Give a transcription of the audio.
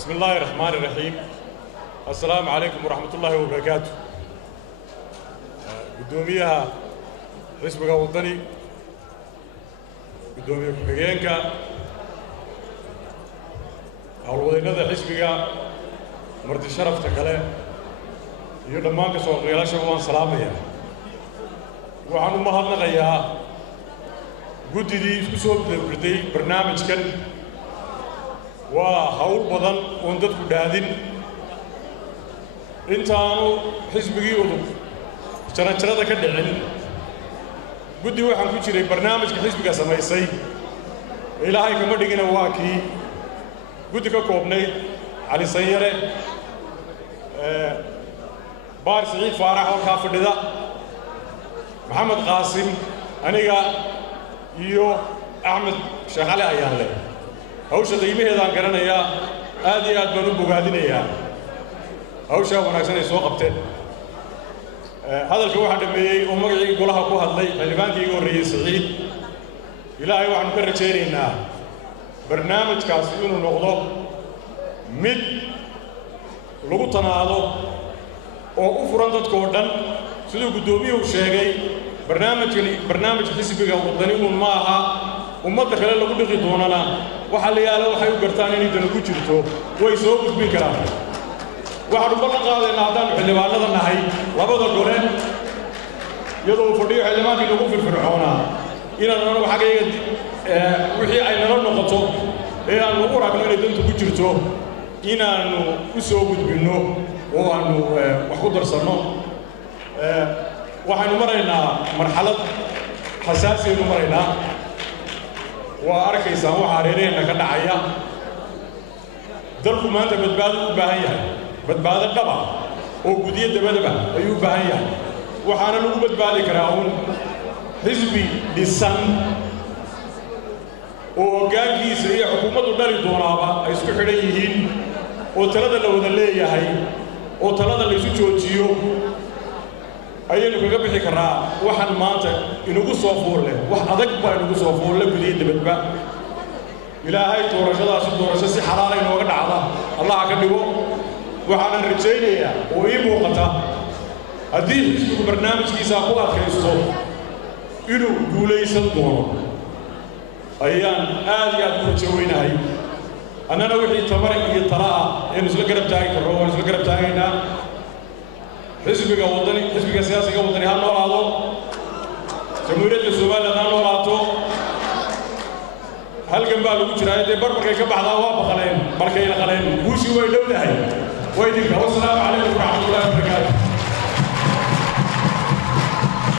بسم الله الرحمن الرحيم. السلام عليكم ورحمة الله وبركاته. قدوميها حزبك الوطني قدومي كحجينك الوطني حزبك مرت الشرف تكله يدمانك سوق يلاش وان سلامية وعنو ما هذا غيا قدي دي كسوب بدي برنامج كان وحاول بدن وندت كدادين intaanu xisbigii udub jaranjarada ka dhicin guddi waxaan ku jiray barnaamijka xisbiga samaysay ilaahay kama dhigina waa kii guddi ka koobnayd cali sanyare baar siciid faarax halkaa fadhida maxamed qaasim aniga iyo axmed shaqale ayaan leh hawsha qiimaheedaan garanayaa aad iyo aad baan u bogaadinayaa hawsha wanaagsan ay soo qabteen hadalka waxa dhameeyay oo magacii golaha ku hadlay xildhibaankii ugu horeeyay Saciid ilaahay waxaan ka rajaynaynaa barnaamijkaas inuu noqdo mid lagu tanaado oo u furan dadka oo dhan sidoo gudoomiyuhu sheegay barnaamij xisbiga wadani uu ma aha ummadda kale lagu dhigi doonana waxa la yaalo waxay u gartaan inay dan ku jirto way soo gudbin karaan waxaan u ballan qaadaynaa haddaan xildhibaanada nahay labada gole iyadoo fadhiyo xildhibaankii lagu firfircoonaa inaan anagu xaggayga wixii ay nala noqoto ee aan ugu ragno inay dantu ku jirto inaannu u soo gudbinno oo aanu wax ku darsanno waxaynu maraynaa marxalad xasaasiyaynu maraynaa waa arkaysaan waxa hareeraheenna ka dhacaya dalku maanta badbaado u baahan yahay badbaado dhaba oo gudiye dabadaba ayuu u baahan yahay waxaana lagu badbaadi karaa uun xisbi dhisan oo hoggaankiisa iyo xukuumaddu dhali doonaaba ay isku xidhan yihiin oo talada la wada leeyahay oo talada la isu joojiyo ayaynu kaga bixi karaa waxaan maanta inagu soo fuulle wax adag baa inagu soo fuulle gudiye dabadba ilaahay doorashadaasi doorasho si xalaal ay nooga dhacda allaha ka dhigo waxaan rajaynayaa oo ii muuqata haddii xisbigu barnaamijkiisa ku adkaysto inuu guulaysan doono ayaan aad iyo aad u rajaweynahay annana wixii tamar iyo tala ah aynu isla garab taagi karno waan isla garab taagaynaa xisbiga wadani xisbiga siyaasiga wadani ha noolaado jamhuuriyadda somaliland ha noolaato halkan baa lagu jiraa dee barbarkay ka baxdaa waa baqaleen markay la qaleen guushii way dhowdahay way idinka